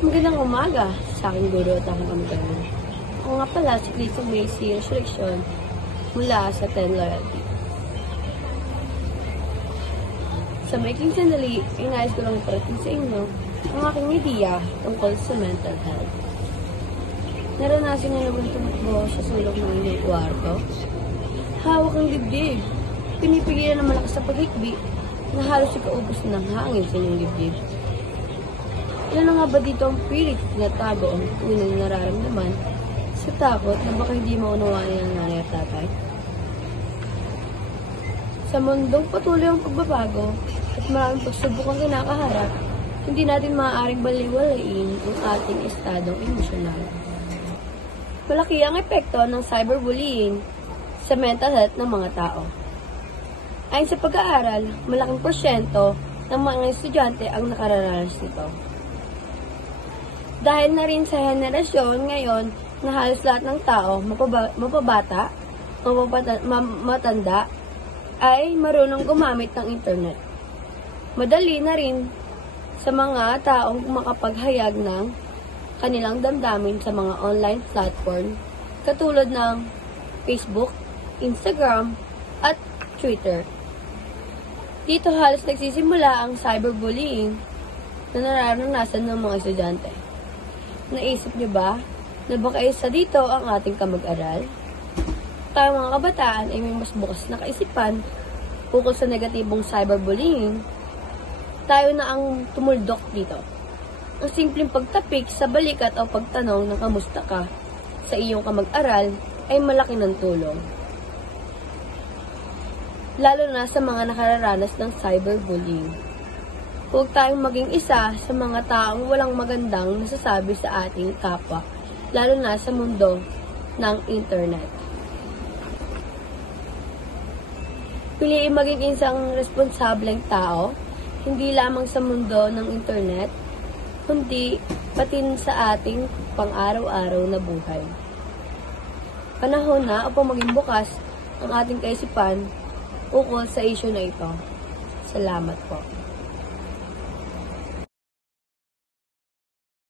Magandang umaga sa aking guro at aking kamag-anak. Ako nga pala si Cristo Macy Resurrection mula sa 10 Loyalty. Sa maikling sandali, inayos ko lang iparating sa inyo ang aking ideya tungkol sa mental health. Naranasin nga naman tumakbo sa sulok ng inyong kwarto. Hawak ang dibdib. Pinipigilan ng malakas sa paghikbi na halos ikaubos ng hangin sa inyong dibdib. Ilan na nga ba dito ang pilit na tago ang unang nararamdaman sa takot na baka hindi maunawaan ng nanay at tatay? Sa mundong patuloy ang pagbabago at maraming pagsubok ang kinakaharap, hindi natin maaaring baliwalain ang ating estadong emosyonal. Malaki ang epekto ng cyberbullying sa mental health ng mga tao. Ayon sa pag-aaral, malaking porsyento ng mga estudyante ang nakararanas nito. Dahil na rin sa henerasyon ngayon na halos lahat ng tao, mapabata, matanda, ay marunong gumamit ng internet. Madali na rin sa mga taong makapaghayag ng kanilang damdamin sa mga online platform katulad ng Facebook, Instagram, at Twitter. Dito halos nagsisimula ang cyberbullying na nararanasan ng mga estudyante. Naisip niyo ba na baka isa dito ang ating kamag-aral? Tayo mga kabataan ay may mas bukas na kaisipan ukol sa negatibong cyberbullying. Tayo na ang tumuldok dito. Ang simpleng pagtapik sa balikat o pagtanong ng kamusta ka sa iyong kamag-aral ay malaki ng tulong. Lalo na sa mga nakararanas ng cyberbullying. Huwag tayong maging isa sa mga taong walang magandang nasasabi sa ating kapwa, lalo na sa mundo ng internet. Piliin maging isang responsableng tao, hindi lamang sa mundo ng internet, kundi pati sa ating pang-araw-araw na buhay. Panahon na upang maging bukas ang ating kaisipan ukol sa issue na ito. Salamat po.